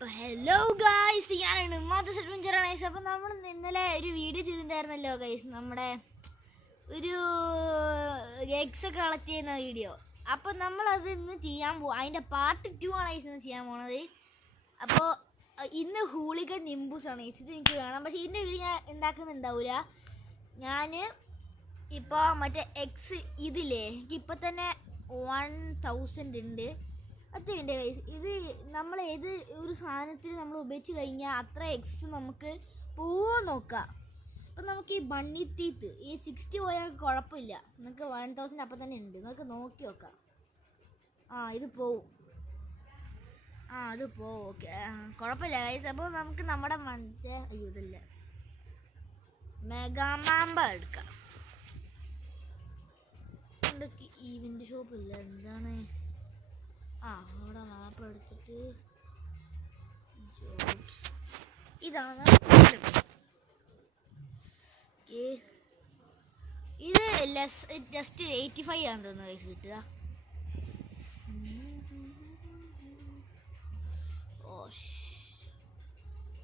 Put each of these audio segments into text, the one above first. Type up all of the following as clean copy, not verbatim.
Hello guys, ഞാനാണ് മാത്തസ് അഡ്വഞ്ചറാണ്. അപ്പോൾ നമ്മൾ ഇന്നലെ ഒരു വീഡിയോ ചെയ്തിട്ടുണ്ടായിരുന്നല്ലോ ഗൈസ്, നമ്മുടെ ഒരു എഗ്സ് ഒക്കെ കളക്ട് ചെയ്യുന്ന വീഡിയോ. അപ്പോൾ നമ്മളത് ഇന്ന് ചെയ്യാൻ പോകും. അതിൻ്റെ പാർട്ട് 2 ആണ് ഗൈസ് ഇന്ന് ചെയ്യാൻ പോണത്. അപ്പോൾ ഇന്ന് ഹൂളിഗൺ നിംബൂസ് ആണ് ഗൈസ്. ഇത് എനിക്ക് വേണം, പക്ഷേ ഇതിൻ്റെ വീഡിയോ ഞാൻ ഉണ്ടാക്കുന്നുണ്ടാവില്ല. ഞാൻ ഇപ്പോൾ മറ്റേ എഗ്സ് ഇതില്ലേ, എനിക്കിപ്പോൾ തന്നെ 1000 ഉണ്ട്. അത്രയുണ്ട് ഗൈസ്. ഇത് നമ്മൾ ഏത് ഒരു സാധനത്തിൽ നമ്മൾ ഉപയോഗിച്ച് കഴിഞ്ഞാൽ അത്ര എക്സ് നമുക്ക് പോവാൻ നോക്കാം. അപ്പം നമുക്ക് ഈ ബണ്ണി ടീത്ത് ഈ 60 പോയാൽ കുഴപ്പമില്ല. നമുക്ക് 1000 അപ്പം തന്നെ ഉണ്ട്, നമുക്ക് നോക്കി നോക്കാം. ഇത് പോവും. അത് പോവും. ഓക്കെ, കുഴപ്പമില്ല ഗൈസ്. അപ്പോൾ നമുക്ക് നമ്മുടെ മറ്റേ ഇതല്ല മെഗാമാമ്പ എടുക്കാം. ഈവൻ്റ് ഷോപ്പില്ല, എന്താണ് അവിടെ മാപ്പ് എടുത്തിട്ട് ജോബ്സ് ഇതാണ്. ഇത് ജസ്റ്റ് 85 ആണെന്ന് തോന്നുന്നു ഗൈസ് കിട്ടുക.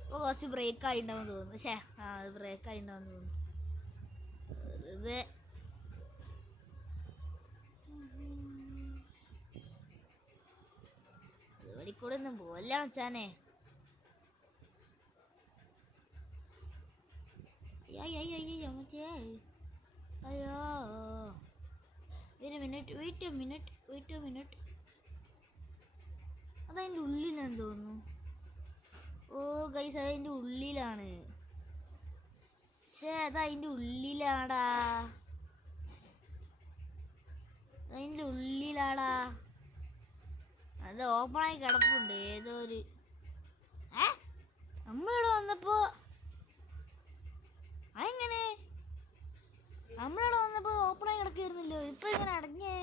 ഇപ്പോൾ കുറച്ച് ബ്രേക്ക് ആയിട്ടുണ്ടാവും തോന്നുന്നു. അത് ബ്രേക്ക് ആയിട്ടുണ്ടാവും തോന്നുന്നു. ഇത് കൂടെ ഒന്നും പോവല്ല മച്ചാനെ. അയ്യോ, വെയിറ്റ് മിനിറ്റ്. അതതിൻ്റെ ഉള്ളിലാന്ന് തോന്നുന്നു. ഗൈസ്, അതതിൻ്റെ ഉള്ളിലാണ്. അതതിൻ്റെ ഉള്ളിലാടാ, അതിൻ്റെ ഉള്ളിലാടാ. അത് ഓപ്പണായി കിടപ്പുണ്ട് ഏതോ ഒരു. നമ്മളിവിടെ വന്നപ്പോ അതെങ്ങനെ നമ്മളിവിടെ വന്നപ്പോ ഓപ്പണായി കിടക്കായിരുന്നല്ലോ, ഇപ്പൊ ഇങ്ങനെ അടങ്ങിയേ.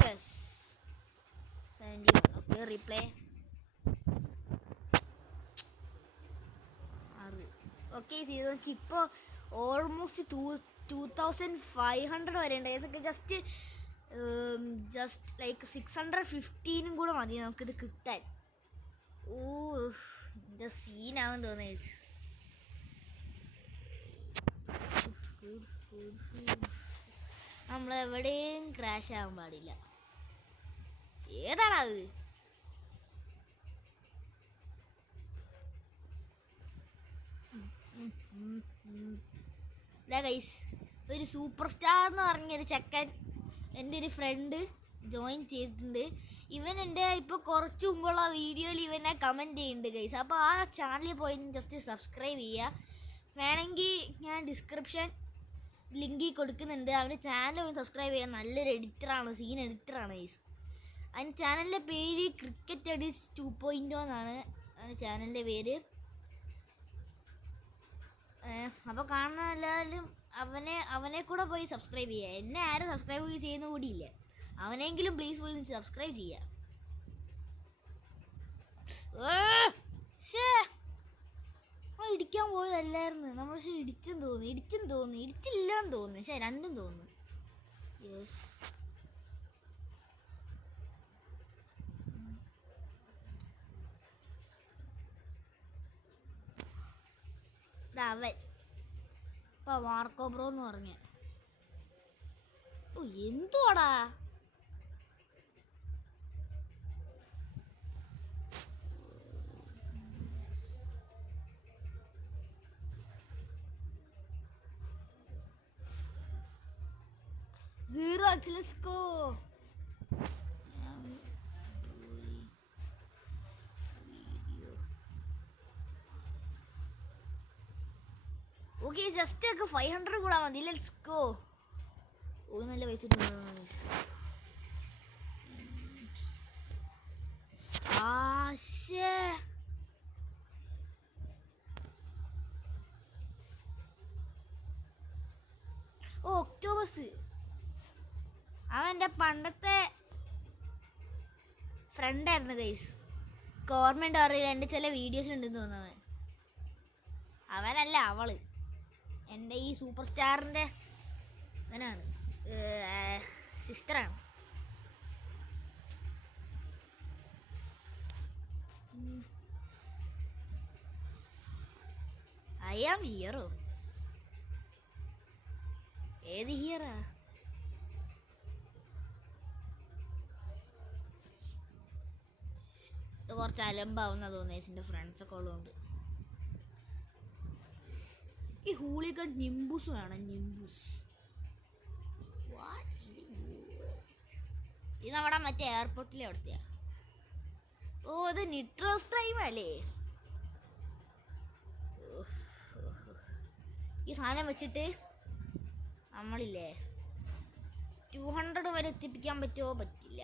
Yes, replay. ഓക്കെ, ഇപ്പോൾ ഓൾമോസ്റ്റ് 2500 വരെ ഉണ്ട്. ഇതൊക്കെ ജസ്റ്റ് ലൈക്ക് 615 കൂടെ മതി നമുക്കിത് കിട്ടാൻ. എൻ്റെ സീനാവും തോന്നുന്നു. നമ്മളെവിടെയും ക്രാഷ് ആവാൻ പാടില്ല. ഏതാണത്? ഗൈസ്, ഒരു സൂപ്പർ സ്റ്റാർ എന്ന് പറഞ്ഞൊരു ചെക്കൻ എൻ്റെ ഒരു ഫ്രണ്ട് ജോയിൻ ചെയ്തിട്ടുണ്ട്. ഇവൻ എൻ്റെ ഇപ്പോൾ കുറച്ച് മുമ്പുള്ള വീഡിയോയിൽ ഇവനെ കമൻറ്റ് ചെയ്യുന്നുണ്ട് ഗൈസ്. അപ്പോൾ ആ ചാനലിൽ പോയി ജസ്റ്റ് സബ്സ്ക്രൈബ് ചെയ്യുക. വേണമെങ്കിൽ ഞാൻ ഡിസ്ക്രിപ്ഷൻ ലിങ്കിൽ കൊടുക്കുന്നുണ്ട്. അവൻ്റെ ചാനൽ പോയി സബ്സ്ക്രൈബ് ചെയ്യുക. നല്ലൊരു എഡിറ്ററാണ്, സീൻ എഡിറ്ററാണ് ഗൈസ്. അതിൻ്റെ ചാനലിൻ്റെ പേര് ക്രിക്കറ്റ് എഡിറ്റ്സ് 2.0 എന്നാണ് അതിൻ്റെ ചാനലിൻ്റെ പേര്. അപ്പോൾ കാണുന്ന എല്ലാവരും അവനെ കൂടെ പോയി സബ്സ്ക്രൈബ് ചെയ്യുക. എന്നെ ആരും സബ്സ്ക്രൈബ് ചെയ്യുന്ന കൂടിയില്ല. അവനെങ്കിലും പ്ലീസ് പോയി സബ്സ്ക്രൈബ് ചെയ്യുക. ഇടിക്കാൻ പോയതല്ലായിരുന്നു നമ്മൾ, പക്ഷെ ഇടിച്ചെന്ന് തോന്നുന്നു. ഇടിച്ചില്ലാന്ന് തോന്നുന്നു, രണ്ടും തോന്നുന്നു. യെസ്, അവൻ ഇപ്പൊ മാർക്കോ ബ്രോ എന്ന് പറഞ്ഞ. എന്തുവാടാ Zero X, let's go. Okay, just ഒക്കെ 500 കൂടാ മതി. Let's go. നല്ല പൈസ ഒക്ടോബസ്. അവൻ്റെ പണ്ടത്തെ ഫ്രണ്ടായിരുന്നു ഗൈസ്. ഗവൺമെൻറ് അറിയില്ല, എൻ്റെ ചില വീഡിയോസിലുണ്ടെന്ന് തോന്നുന്നു. അവനല്ല, അവള്. എൻ്റെ ഈ സൂപ്പർ സ്റ്റാറിൻ്റെ അവനാണ്. സിസ്റ്ററാണ്. ഐ ആം ഹിയറോ. ഏത് ഹിയറാ? കുറച്ച് അലമ്പാവുന്ന തോന്നിയ ഫ്രണ്ട്സൊക്കെ ഉള്ളതുകൊണ്ട്. ഈ ഹൂളിഗൺ നിംബുസ് വേണം. നിംബുസ് ഇത് നമ്മുടെ മറ്റേ എയർപോർട്ടിലെ അവിടുത്തെയാ. ഓ അത് നിട്രോസ് ടൈം അല്ലേ? ഈ സാധനം വെച്ചിട്ട് നമ്മളില്ലേ 200 വരെ എത്തിപ്പിക്കാൻ പറ്റുമോ? പറ്റില്ല.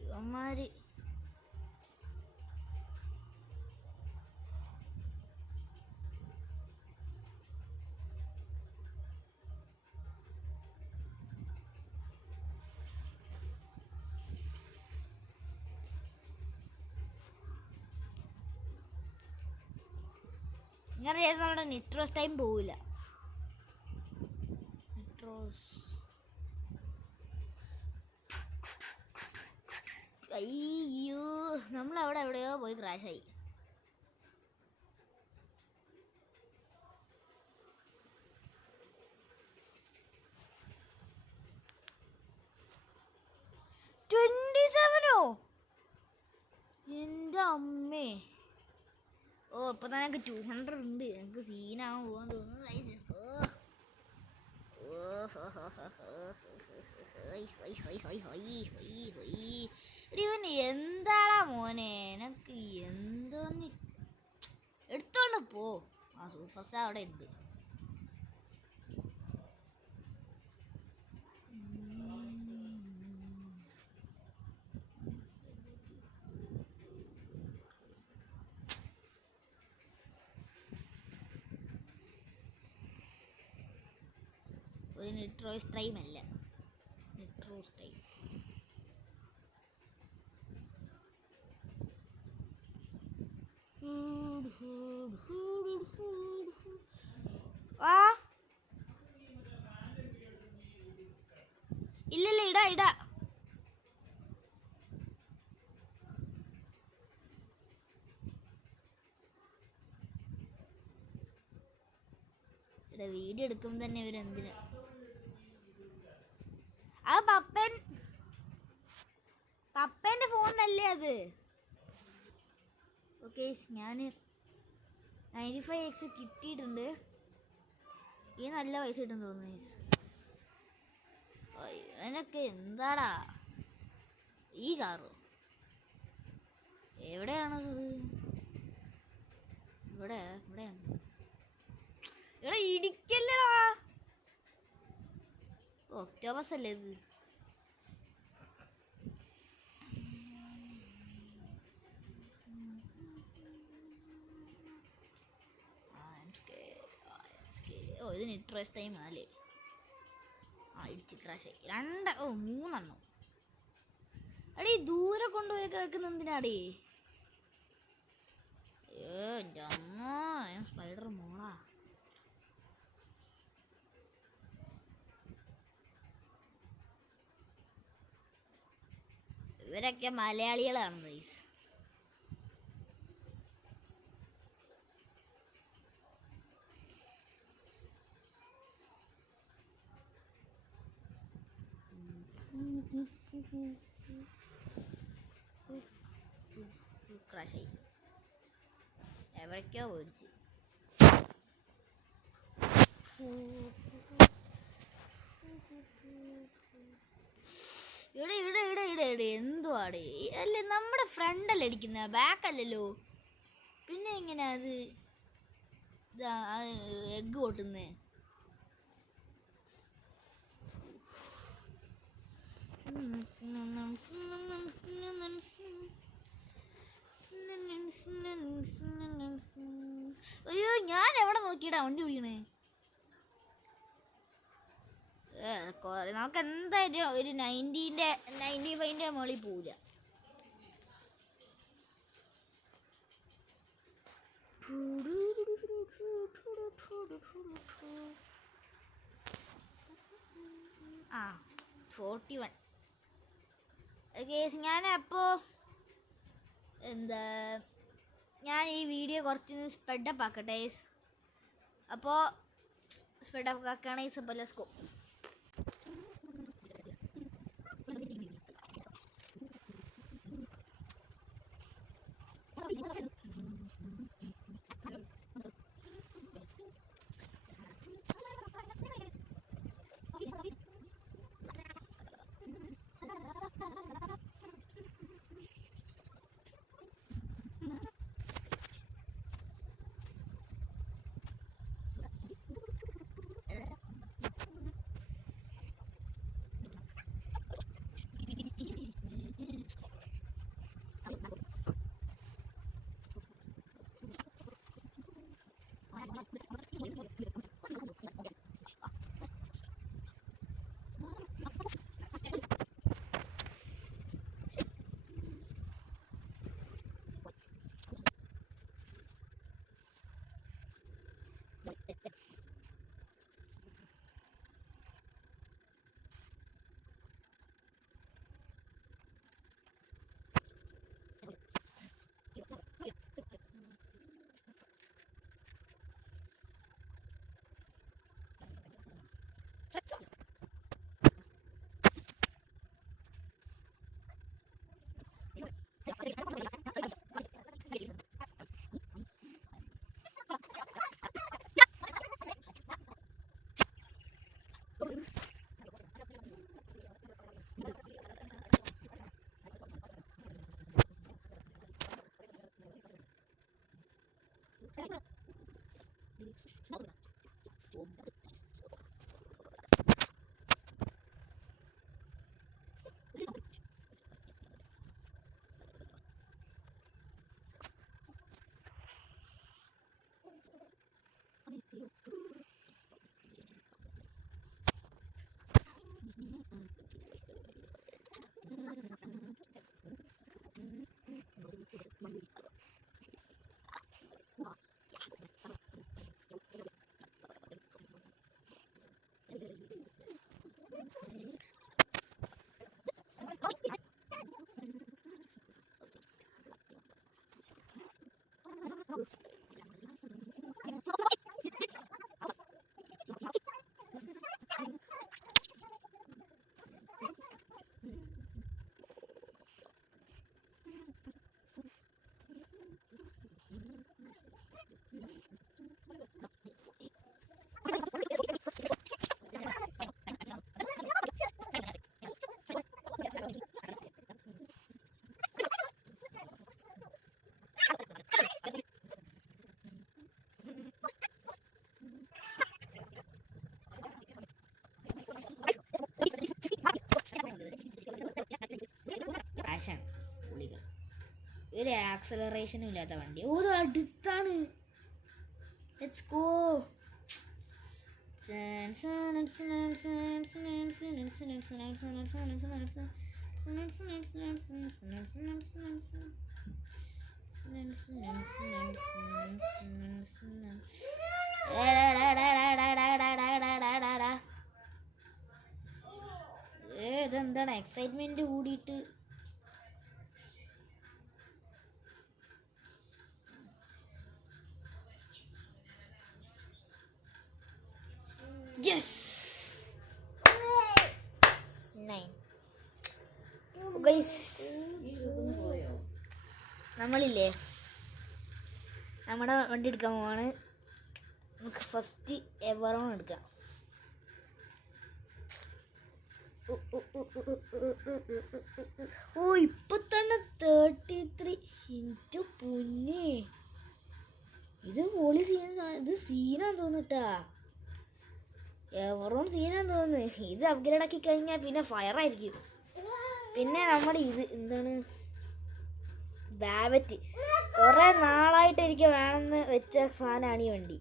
ഇവന്മാര് ഇങ്ങനെ ചെയ്ത് നമ്മുടെ നിട്രോസ് ടൈം പോവില്ല. നിട്രോസ് അയ്യോ നമ്മളവിടെ എവിടെയോ പോയി ക്രാഷായി. എൻ്റെ അമ്മേ. ഓ ഇപ്പൊ തന്നെ ഞങ്ങൾക്ക് 200 ഉണ്ട്. ഞങ്ങൾക്ക് സീനാവാൻ പോകാൻ തോന്നുന്നു. ഇവൻ എന്താടാ മോനെ, എനക്ക് എന്തോന്ന് എടുത്തോണ്ട് പോ. ആ സൂപ്പർ സ്റ്റാർ അവിടെ ഉണ്ട്. ഒരു നിട്രോസ് ടൈം അല്ല, നിട്രോസ് ടൈം. ആ ഇല്ലല്ല, ഇടാ ഇടാ. വീഡിയോ എടുക്കുമ്പോൾ തന്നെ ഇവരെന്തിനാ? ആ പപ്പേൻ്റെ ഫോണിനല്ലേ അത്? ഓക്കെ ഞാൻ 95X കിട്ടിയിട്ടുണ്ട്. ഈ നല്ല പൈസ കിട്ടും തോന്നുന്നു. ഇവനൊക്കെ എന്താടാ ഈ കാറോ? എവിടെയാണത്? ഇവിടെയാണ്. ഇവിടെ ഇടിക്കല്ലോ. ഒക്ടോബസ് അല്ലേ ഇത്? ഓ ഇത് നിട്രോസ് ടൈം അല്ലേ? ആ ഇടിച്ച് ക്രാഷായി. 3 അടി ദൂരെ കൊണ്ടുപോയൊക്കെ വെക്കുന്ന എന്തിനാടി? അയ്യോ എൻ്റെ അമ്മ, സ്പൈഡർ മോളാ. ഇവരൊക്കെ മലയാളികളാണ് ഗൈസ്. ക്രാഷായി. എവിടേക്കോ ഓടിച്ച്. ഇവിടെ എന്തുവാടേ? അല്ലേ നമ്മുടെ ഫ്രണ്ടല്ലേ അടിക്കുന്ന, ബാക്ക് അല്ലല്ലോ. പിന്നെ എങ്ങനെ അത് എഗ്ഗ് പൊട്ടുന്നേ? അയ്യോ ഞാൻ എവിടെ നോക്കിയിട്ടാ വണ്ടി ഓടിക്കണേ? നമുക്ക് എന്തായാലും ഒരു 95-ന്റെ മുകളിൽ പോവില്ല. ആ 41. ഞാനപ്പോൾ ഞാൻ ഈ വീഡിയോ കുറച്ച് സ്പ്രെഡപ്പ് ആക്കട്ടെ. അപ്പോൾ സ്പ്രെഡപ്പ് ആക്കുകയാണെങ്കിൽ അപ്പോൾ ലെറ്റ്സ് ഗോ. ഒരു ആക്സലറേഷനും ഇല്ലാത്ത വണ്ടി. ഓ അടുത്താണ്. Let's go. ഇതെന്താണ് എക്സൈറ്റ്മെന്റ് കൂടിയിട്ട്. Yes! 9. Guys, നമ്മളില്ലേ നമ്മുടെ വണ്ടി എടുക്കാൻ പോവാണ്. നമുക്ക് ഫസ്റ്റ് എവറോൺ എടുക്കാം. ഓ ഇപ്പൊ തന്നെ 33. എൻ്റെ പൊന്നെ, ഇത് പൊളി സീൻ. ഇത് സീനാന്ന് തോന്നിട്ടാ. എവറോൺ സീനാന്ന് തോന്നുന്നു. ഇത് അപ്ഗ്രേഡ് ആക്കി കഴിഞ്ഞാൽ പിന്നെ ഫയറായിരിക്കും. പിന്നെ നമ്മുടെ ഇത് എന്താണ് ബാവറ്റ്, കുറേ നാളായിട്ട് എനിക്ക് വേണമെന്ന് വെച്ച സാധനമാണ് ഈ വണ്ടി.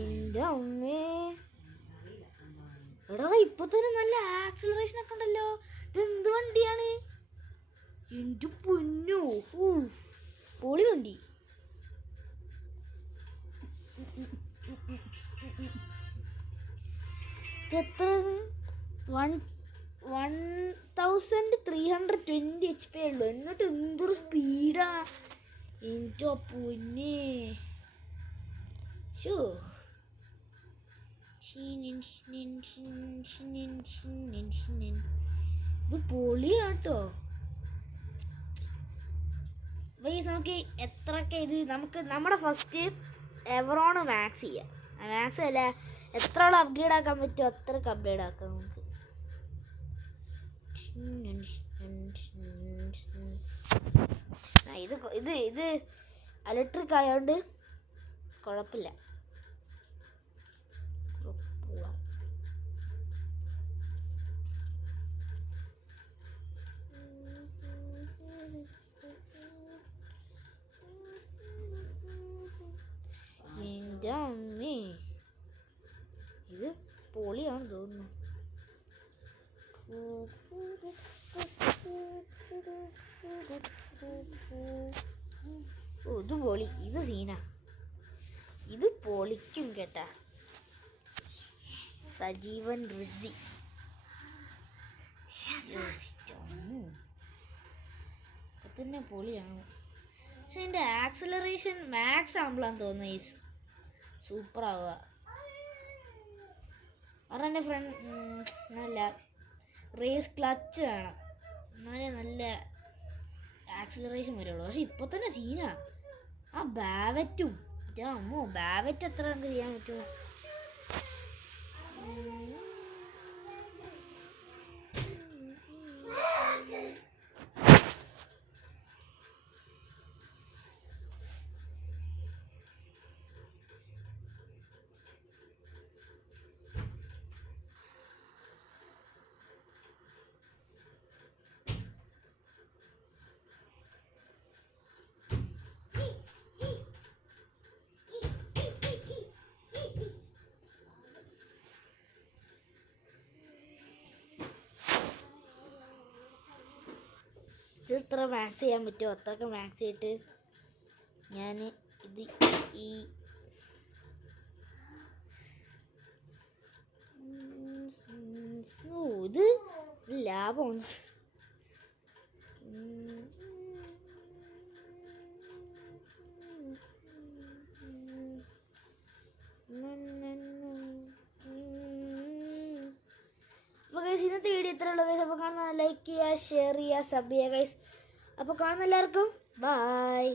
എൻ്റെ അമ്മേ, എടാ ഇപ്പൊ തന്നെ നല്ല ആക്സിലറേഷൻ ഒക്കെ ഉണ്ടല്ലോ. ഇതെന്ത് വണ്ടിയാണ്? എൻ്റെ പൊന്നോ, പൊളി വണ്ടി. എത്ര 1320 HP ഉള്ളു, എന്നിട്ട് എന്തൊരു സ്പീഡാ. എൻ്റെ പൊന്നെ, ഷോ ഇത് പൊളിയാട്ടോ. നമുക്ക് എത്രയൊക്കെ ഇത് നമുക്ക് നമ്മുടെ ഫസ്റ്റ് എവറോണ് മാക്സ് ചെയ്യാം. മാക്സ് അല്ല, എത്ര അപ്ഗ്രേഡ് ആക്കാൻ പറ്റുമോ അത്രയ്ക്ക് അപ്ഗ്രേഡ് ആക്കാം നമുക്ക്. ഇത് ഇത് ഇത് ഇലക്ട്രിക് ആയതുകൊണ്ട് കുഴപ്പമില്ല. എൻ്റെ അമ്മേ, ഇത് പൊളിയാണ് തോന്നുന്നു. ഇത് പൊളി, ഇത് സീന, ഇത് പൊളിക്കും കേട്ടാ. സജീവൻ റിസി തന്നെ പൊളിയാണ്. പക്ഷെ എൻ്റെ ആക്സിലറേഷൻ മാക്സ് ആകുമ്പോഴാന്ന് തോന്നുന്നത് സൂപ്പർ ആവുക. കാരണം എൻ്റെ ഫ്രണ്ട് നല്ല റേസ് ക്ലച്ച് വേണം, എന്നാലേ നല്ല ആക്സിലറേഷൻ വരുള്ളൂ. പക്ഷെ ഇപ്പോൾ തന്നെ സീനാ. ആ ബാവറ്റും അമ്മോ, ബാവറ്റ് എത്ര നമുക്ക് ചെയ്യാൻ പറ്റുമോ? ഇത്ര മാക്സ് ചെയ്യാൻ പറ്റുമോ അത്രയൊക്കെ മാക്സ് ചെയ്തിട്ട് ഞാൻ ഇത് ഇത് ലാഭമാണ്. അപ്പോൾ ഗൈസ്, ഇന്നത്തെ വീഡിയോ ഇത്ര ഉള്ളൂ ഗൈസ്. അപ്പോൾ കാണുന്ന ലൈക്ക് ചെയ്യുക, ഷെയർ ചെയ്യുക, സബ് ചെയ്യുക ഗൈസ്. അപ്പോൾ കാണുന്ന എല്ലാവർക്കും ബൈ.